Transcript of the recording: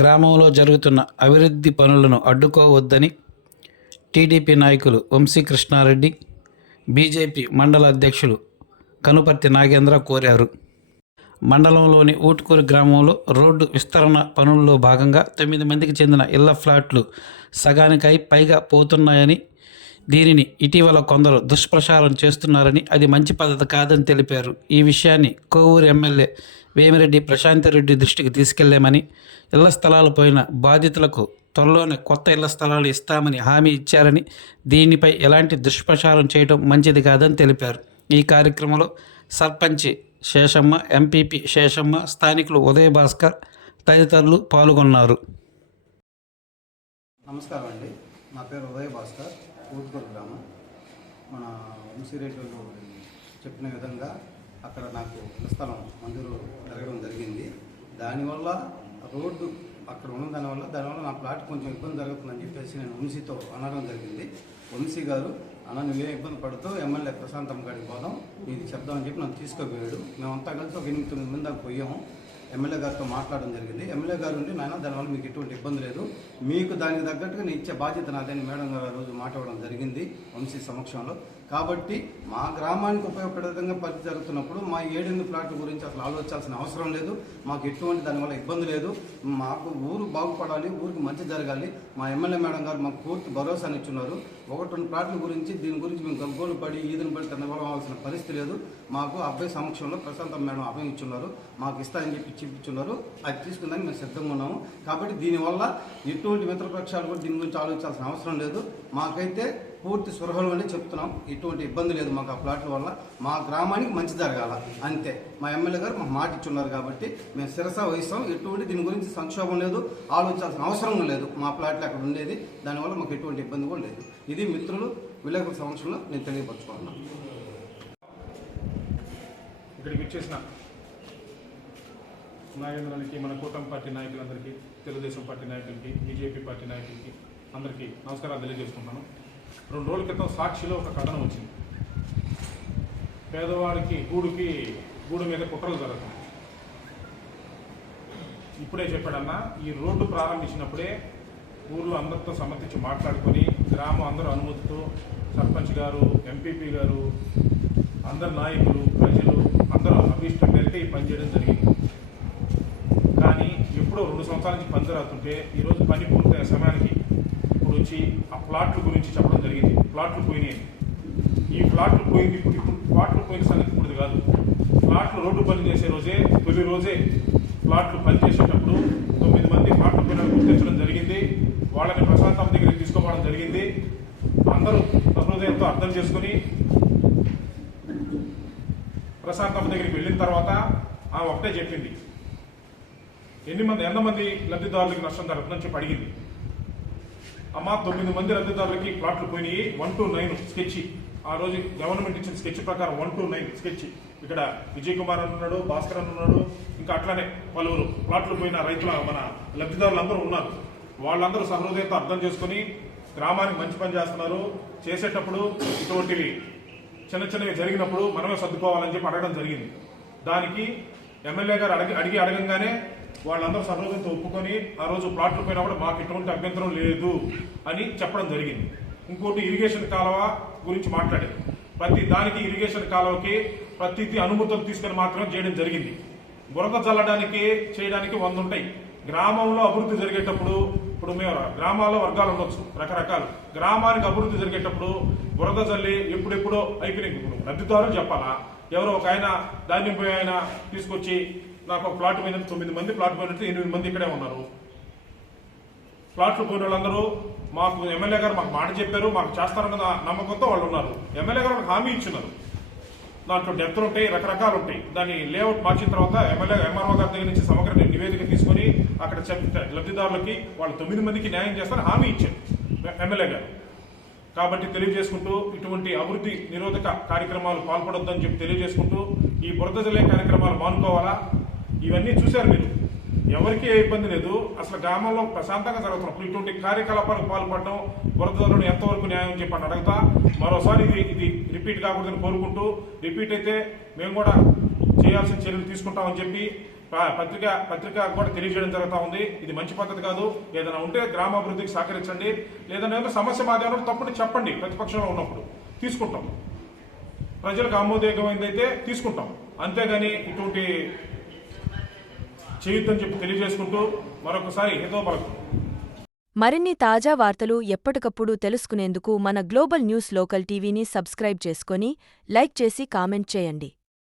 గ్రామంలో జరుగుతున్న అభివృద్ధి పనులను అడ్డుకోవద్దని టీడీపీ నాయకులు వంశీకృష్ణారెడ్డి, బీజేపీ మండల అధ్యక్షులు కనుపర్తి నాగేంద్ర కోరారు. మండలంలోని ఊటుకూరు గ్రామంలో రోడ్డు విస్తరణ పనుల్లో భాగంగా 9 మందికి చెందిన ఇళ్ల ఫ్లాట్లు సగానికై పైగా పోతున్నాయని, దీనిని ఇటీవల కొందరు దుష్ప్రచారం చేస్తున్నారని, అది మంచి పద్ధతి కాదని తెలిపారు. ఈ విషయాన్ని కోవూరు ఎమ్మెల్యే వేమిరెడ్డి ప్రశాంతిరెడ్డి దృష్టికి తీసుకెళ్లామని, ఇళ్ల స్థలాలు పోయిన బాధితులకు త్వరలోనే కొత్త ఇళ్ల స్థలాలు ఇస్తామని హామీ ఇచ్చారని, దీనిపై ఎలాంటి దుష్ప్రచారం చేయడం మంచిది కాదని తెలిపారు. ఈ కార్యక్రమంలో సర్పంచి శేషమ్మ, ఎంపీపీ శేషమ్మ, స్థానికులు ఉదయ భాస్కర్ తదితరులు పాల్గొన్నారు. నమస్కారం అండి, నా పేరు ఉదయ భాస్కర్, ఊటుకూరు గ్రామం. మన వంశీరెడ్డి చెప్పిన విధంగా అక్కడ నాకు స్థలం మంజూరు జరగడం జరిగింది. దానివల్ల రోడ్డు అక్కడ ఉన్న దానివల్ల నా ప్లాట్ కొంచెం ఇబ్బంది జరుగుతుందని చెప్పేసి నేను వంశీతో అనడం జరిగింది. వంశీ గారు, అన్న నువ్వే ఇబ్బంది పడుతూ ఎమ్మెల్యే ప్రశాంతమ్మ గారికి పోదాం, ఇది చెప్దామని చెప్పి నన్ను తీసుకుపోయాడు. మేమంతా కలిసి ఒక 8-9 మంది దాకా పోయాము. ఎమ్మెల్యే గారితో మాట్లాడడం జరిగింది. ఎమ్మెల్యే గారు ఉండి, నాయన దానివల్ల మీకు ఎటువంటి ఇబ్బంది లేదు, మీకు దానికి తగ్గట్టుగా నేను ఇచ్చే బాధ్యత నాదని మేడం గారు ఆ రోజు మాట్లాడడం జరిగింది వంశీ సమక్షంలో. కాబట్టి మా గ్రామానికి ఉపయోగపడే విధంగా పని జరుగుతున్నప్పుడు మా 7 ఫ్లాట్ల గురించి అసలు ఆలోచించాల్సిన అవసరం లేదు. మాకు ఎటువంటి దానివల్ల ఇబ్బంది లేదు. మాకు ఊరు బాగుపడాలి, ఊరికి మంచి జరగాలి. మా ఎమ్మెల్యే మేడం గారు మాకు పూర్తి భరోసాని ఇచ్చున్నారు. 1-2 ప్లాట్ల గురించి దీని గురించి మేము గగ్గోలు పడి ఈదును పడి తనవలసిన పరిస్థితి లేదు. మాకు అబ్బాయి సమక్షంలో ప్రశాంతం మేడం అభయం ఇచ్చున్నారు, మాకు ఇస్తాయని చెప్పి చూపించున్నారు. అది తీసుకుందని మేము సిద్ధంగా ఉన్నాము. కాబట్టి దీనివల్ల ఎటువంటి మిత్రపక్షాలు కూడా దీని గురించి ఆలోచించాల్సిన అవసరం లేదు. మాకైతే పూర్తి సురహలు అని చెప్తున్నాం. ఎటువంటి ఇబ్బంది లేదు మాకు ఆ ప్లాట్ల వల్ల. మా గ్రామానికి మంచి జరగాల అంతే. మా ఎమ్మెల్యే గారు మాకు మాట ఇచ్చున్నారు కాబట్టి మేము శిరస వహిస్తాం. ఎటువంటి దీని గురించి సంక్షోభం లేదు, ఆలోచించాల్సిన అవసరం లేదు. మా ప్లాట్లు అక్కడ ఉండేది, దానివల్ల మాకు ఎటువంటి ఇబ్బంది కూడా లేదు. ఇది మిత్రులు విలేకరుల సమక్షంలో నేను తెలియపరచుకుంటున్నాను. ఇక్కడికి వచ్చేసిన నాగేంద్రానికి, మన కూటమి పార్టీ నాయకులందరికీ, తెలుగుదేశం పార్టీ నాయకులకి, బీజేపీ పార్టీ నాయకులకి అందరికీ నమస్కారాలు తెలియజేసుకుంటున్నాను. 2 రోజుల క్రితం సాక్షిలో ఒక కథనం వచ్చింది. పేదవాడికి గూడు మీద కుట్రలు జరుగుతాయి. ఇప్పుడే చెప్పాడన్నా, ఈ రోడ్డు ప్రారంభించినప్పుడే ఊళ్ళో అందరితో సమ్మతించి మాట్లాడుకొని గ్రామం అందరూ అనుమతితో సర్పంచ్ గారు, ఎంపీపీ గారు, అందరు నాయకులు, ప్రజలు అందరూ అభిష్టం మేరకే ఈ పని చేయడం జరిగింది. కానీ ఎప్పుడో 2 సంవత్సరాల నుంచి పని జరుగుతుంటే ఈరోజు పని పూర్తయిన సమయానికి ఇప్పుడు వచ్చి ఆ ప్లాట్ల గురించి చెప్పడం జరిగింది. ప్లాట్లు పోయినాయి, ఈ ప్లాట్లు పోయింది. ఇప్పుడు ప్లాట్లు పోయిన సంగతి ఇప్పుడు కాదు. ప్లాట్లు రోడ్డు పని చేసే తొలి రోజే ప్లాట్లు పని చేసేటప్పుడు 9 మంది ప్లాట్ల పైన గుర్తించడం జరిగింది. వాళ్ళని ప్రశాంతం దగ్గరికి తీసుకోవడం జరిగింది. అందరూ హృదయంతో అర్థం చేసుకుని ప్రశాంతమ్మ దగ్గరికి వెళ్ళిన తర్వాత ఆమె ఒకటే చెప్పింది, ఎంతమంది లబ్ధిదారులకి నష్టం జరుగుతుందని చెప్పి అడిగింది. అమ్మ 9 మంది లబ్ధిదారులకి ప్లాట్లు పోయినాయి. 1 to 9 స్కెచ్, ఆ రోజు గవర్నమెంట్ ఇచ్చిన స్కెచ్ ప్రకారం 1 to 9 స్కెచ్. ఇక్కడ విజయ్ కుమార్ ఉన్నాడు, భాస్కర్ ఉన్నాడు, ఇంకా అట్లానే పలువురు ప్లాట్లు పోయిన రైతుల మన లబ్ధిదారులు అందరూ ఉన్నారు. వాళ్ళందరూ సహృదయంతో అర్థం చేసుకుని గ్రామానికి మంచి పని చేస్తున్నారు. చేసేటప్పుడు ఇటువంటివి చిన్నవి జరిగినప్పుడు మనమే సర్దుకోవాలని చెప్పి అడగడం జరిగింది. దానికి ఎమ్మెల్యే గారు అడగంగానే వాళ్ళందరూ సహృదయంతో ఒప్పుకొని ఆ రోజు ప్లాట్లు పోయినా కూడా మాకు ఎటువంటి అభ్యంతరం లేదు అని చెప్పడం జరిగింది. ఇంకోటి ఇరిగేషన్ కాలువ గురించి మాట్లాడారు. ప్రతి దానికి ఇరిగేషన్ కాలువకి ప్రతిదీ అనుమతులు తీసుకొని మాత్రమే చేయడం జరిగింది. బురద చల్లడానికి చేయడానికి 100 ఉంటాయి. గ్రామంలో అభివృద్ధి జరిగేటప్పుడు, ఇప్పుడు మేము గ్రామాల్లో వర్గాలు ఉండొచ్చు రకరకాలు, గ్రామానికి అభివృద్ధి జరిగేటప్పుడు బురద చల్లి ఎప్పుడెప్పుడో అయిపోయినాయి. లబ్ధిదారులు చెప్పాలా? ఎవరో ఒక ఆయన ధాన్యం పోయి ఆయన తీసుకొచ్చి నాకు ఒక ప్లాట్ పోయినట్టు 9 మంది ప్లాట్ పోయినట్టు 8 మంది ఇక్కడే ఉన్నారు. ప్లాట్లు పోయిన వాళ్ళందరూ మాకు ఎమ్మెల్యే గారు మాకు మాట చెప్పారు, మాకు చేస్తారన్న నమ్మకంతో వాళ్ళు ఉన్నారు. ఎమ్మెల్యే గారు మాకు హామీ ఇచ్చినారు. దాంట్లో డెప్త్లు ఉంటాయి, రకరకాలు ఉంటాయి. దాన్ని లేఅవుట్ మార్చిన తర్వాత ఎంఆర్ఓ గారి దగ్గర నుంచి సమగ్ర నివేదిక తీసుకొని అక్కడ లబ్ధిదారులకి వాళ్ళు 9 మందికి న్యాయం చేస్తారని హామీ ఇచ్చారు ఎమ్మెల్యే గారు. కాబట్టి తెలియజేసుకుంటూ ఇటువంటి అభివృద్ధి నిరోధక కార్యక్రమాలు పాల్పడొద్దని చెప్పి తెలియజేసుకుంటూ ఈ బురద జల్లే కార్యక్రమాలు మానుకోవాలా. ఇవన్నీ చూశారు మీరు, ఎవరికి ఏ ఇబ్బంది లేదు. అసలు గ్రామంలో ప్రశాంతంగా జరుగుతున్నప్పుడు ఇటువంటి కార్యకలాపాలకు పాల్పడడం బురదలను ఎంతవరకు న్యాయం చెప్పని అడుగుతా. మరోసారి ఇది రిపీట్ కాకూడదని కోరుకుంటూ, రిపీట్ అయితే మేము కూడా చేయాల్సిన చర్యలు తీసుకుంటామని చెప్పి పత్రిక కూడా తెలియజేయడం జరుగుతూ ఉంది. ఇది మంచి పద్ధతి కాదు. ఏదైనా ఉంటే గ్రామాభివృద్ధికి సహకరించండి, లేదంటే సమస్య మాధ్యమంలో తప్పని చెప్పండి. ప్రతిపక్షంలో ఉన్నప్పుడు తీసుకుంటాం, ప్రజలకు ఆమోదయోగ్యమైందైతే తీసుకుంటాం, అంతేగాని ఇటువంటి చేయొద్దని చెప్పి తెలియజేసుకుంటూ మరొకసారి హితవు పలుకుతాం. మరిన్ని తాజా వార్తలు ఎప్పటికప్పుడు తెలుసుకునేందుకు మన గ్లోబల్ న్యూస్ లోకల్ టీవీని సబ్స్క్రైబ్ చేసుకొని లైక్ చేసి కామెంట్ చేయండి.